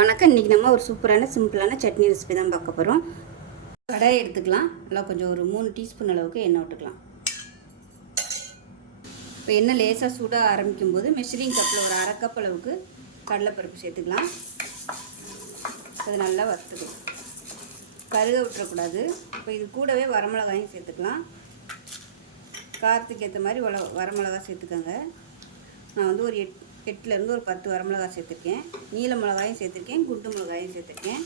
வணக்கம். இன்றைக்கி நம்ம ஒரு சூப்பரான சிம்பிளான சட்னி ரெசிபி தான் பார்க்க போகிறோம். கடாயை எடுத்துக்கலாம். நல்லா கொஞ்சம் ஒரு 3 டீஸ்பூன் அளவுக்கு எண்ணெய் விட்டுக்கலாம். இப்போ எண்ணெய் லேசாக சூடாக ஆரம்பிக்கும் போது மெஷரிங் கப்பில் ஒரு 1/2 கப் அளவுக்கு கடலைப்பருப்பு சேர்த்துக்கலாம். அது நல்லா வறுத்துக்கலாம், கருக விட்டுறக்கூடாது. இப்போ இது கூடவே வரமிளகாயும் சேர்த்துக்கலாம். காரத்துக்கு ஏற்ற மாதிரி வரமிளகாய் சேர்த்துக்கோங்க. நான் வந்து ஒரு 8லேருந்து ஒரு 10 வரமிளகாய் சேர்த்துருக்கேன். நீல மிளகாயும் சேர்த்துருக்கேன், குண்டு மிளகாயும் சேர்த்துருக்கேன்.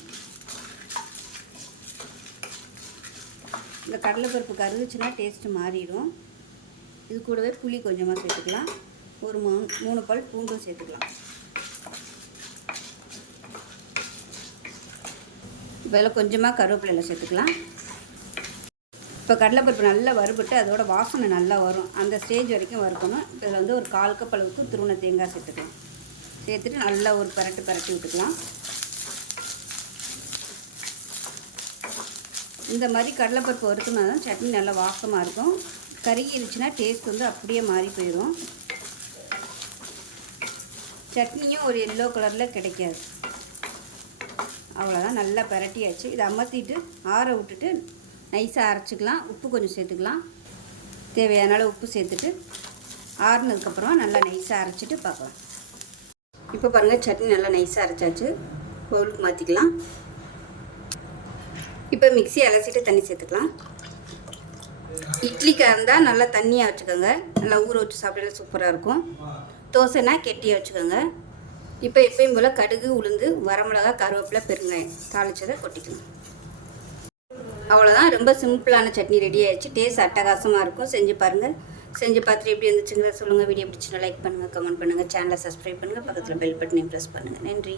இந்த கடலைப்பருப்பு கருகுச்சுன்னா டேஸ்ட்டு மாறிடும். இது கூடவே புளி கொஞ்சமாக சேர்த்துக்கலாம். ஒரு 3 பல் பூண்டும் சேர்த்துக்கலாம். இப்போ இதில் கொஞ்சமாக கருவேப்பிலை சேர்த்துக்கலாம். இப்போ கடலைப்பருப்பு நல்லா வறுபட்டு அதோட வாசனை நல்லா வரும். அந்த ஸ்டேஜ் வரைக்கும் வறுக்கணும். இப்போ இதில் வந்து ஒரு 1/4 கப் அளவுக்கு துருவன தேங்காய் சேர்த்துக்கலாம். சேர்த்துட்டு நல்லா ஒரு பரட்டி விட்டுக்கலாம். இந்த மாதிரி கடலைப்பருப்பு வறுக்கணும்னா தான் சட்னி நல்லா வாசமாக இருக்கும். கருகிருச்சுன்னா டேஸ்ட் வந்து அப்படியே மாறி போயிடும். சட்னியும் ஒரு எல்லோ கலரில் கிடைக்காது. அவ்வளோதான், நல்லா பரட்டியாச்சு. இதை அமர்த்திட்டு ஆற விட்டுட்டு நைஸாக அரைச்சிக்கலாம். உப்பு கொஞ்சம் சேர்த்துக்கலாம். தேவையான அளவு உப்பு சேர்த்துட்டு ஆறுனதுக்கப்புறம் நல்லா நைஸாக அரைச்சிட்டு பார்க்கலாம். இப்போ பாருங்கள், சட்னி நல்லா நைஸாக அரைச்சாச்சு. பவுலுக்கு மாற்றிக்கலாம். இப்போ மிக்ஸி அலசிட்டு தண்ணி சேர்த்துக்கலாம். இட்லிக்காக இருந்தால் நல்லா தண்ணியாக வச்சுக்கோங்க. நல்லா ஊற வச்சு சாப்பிடல சூப்பராக இருக்கும். தோசைனா கெட்டியாக வச்சுக்கோங்க. இப்போ எப்பயும் போல் கடுகு, உளுந்து, வரமிளகா, கருவேப்பிலை, பெருங்காயம் தாளிச்சதை கொட்டிக்கலாம். அவ்வளோதான், ரொம்ப சிம்பிளான சட்னி ரெடி ஆயிடுச்சு. டேஸ்ட் அட்டகாசமாக இருக்கும். செஞ்சு பாருங்கள். செஞ்சு பார்த்துட்டு எப்படி இருந்துச்சுங்கிறத சொல்லுங்கள். வீடியோ பிடிச்சினா லைக் பண்ணுங்கள், கமெண்ட் பண்ணுங்கள், சேனலை சப்ஸ்கிரைப் பண்ணுங்கள், பக்கத்தில் பெல் பட்டனையும் ப்ரெஸ் பண்ணுங்கள். நன்றி.